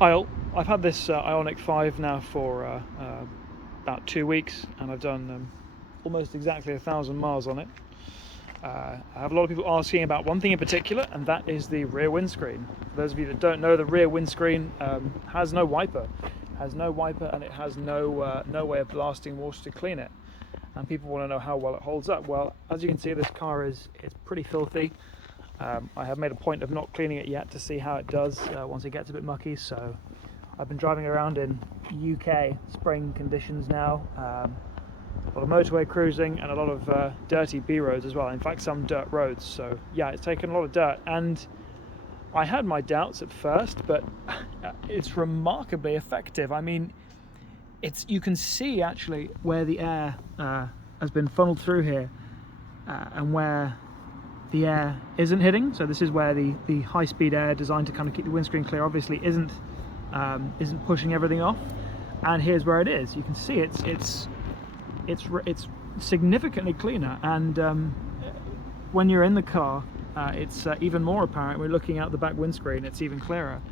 I've had this Ioniq 5 now for about 2 weeks, and I've done almost exactly 1,000 miles on it. I have a lot of people asking about one thing in particular, and that is the rear windscreen. For those of you that don't know, the rear windscreen has no wiper. And it has no way of blasting water to clean it. And people want to know how well it holds up. Well, as you can see, this car is pretty filthy. I have made a point of not cleaning it yet to see how it does once it gets a bit mucky. So I've been driving around in UK spring conditions now. A lot of motorway cruising and a lot of dirty B roads as well. In fact, some dirt roads. So yeah, it's taken a lot of dirt, and I had my doubts at first, but it's remarkably effective. I mean, you can see actually where the air has been funneled through here and where the air isn't hitting. So this is where the high-speed air designed to kind of keep the windscreen clear obviously isn't pushing everything off. And here's where it is. You can see it's significantly cleaner, and when you're in the car it's even more apparent. We're looking out the back windscreen, it's even clearer.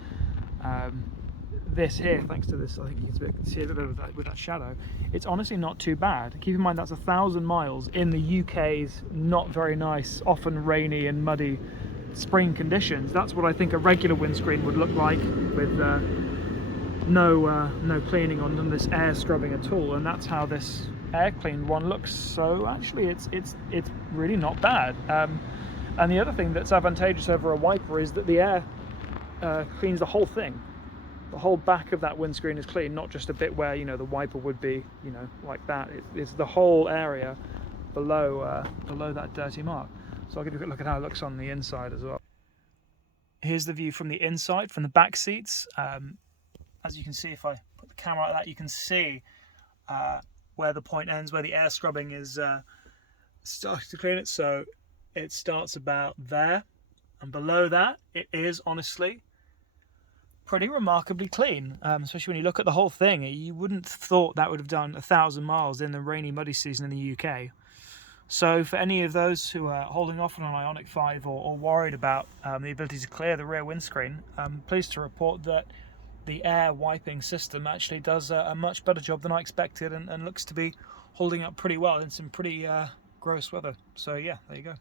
This here, thanks to this, I think you can see a bit of that with that shadow. It's honestly not too bad. Keep in mind that's 1,000 miles in the UK's not very nice, often rainy and muddy spring conditions. That's what I think a regular windscreen would look like, with no cleaning on them, this air scrubbing at all, and that's how this air cleaned one looks. So actually it's really not bad. And the other thing that's advantageous over a wiper is that the air cleans the whole thing. The whole back of that windscreen is clean, not just a bit where, you know, the wiper would be, you know, like that. It's the whole area below that dirty mark. So I'll give you a quick look at how it looks on the inside as well. Here's the view from the inside, from the back seats. As you can see, if I put the camera like that, you can see where the point ends, where the air scrubbing is starting to clean it. So it starts about there, and below that it is honestly pretty remarkably clean, especially when you look at the whole thing. You wouldn't have thought that would have done 1,000 miles in the rainy, muddy season in the UK. So for any of those who are holding off on an Ioniq 5 or worried about the ability to clear the rear windscreen, I'm pleased to report that the air wiping system actually does a much better job than I expected, and looks to be holding up pretty well in some pretty gross weather. So yeah, there you go.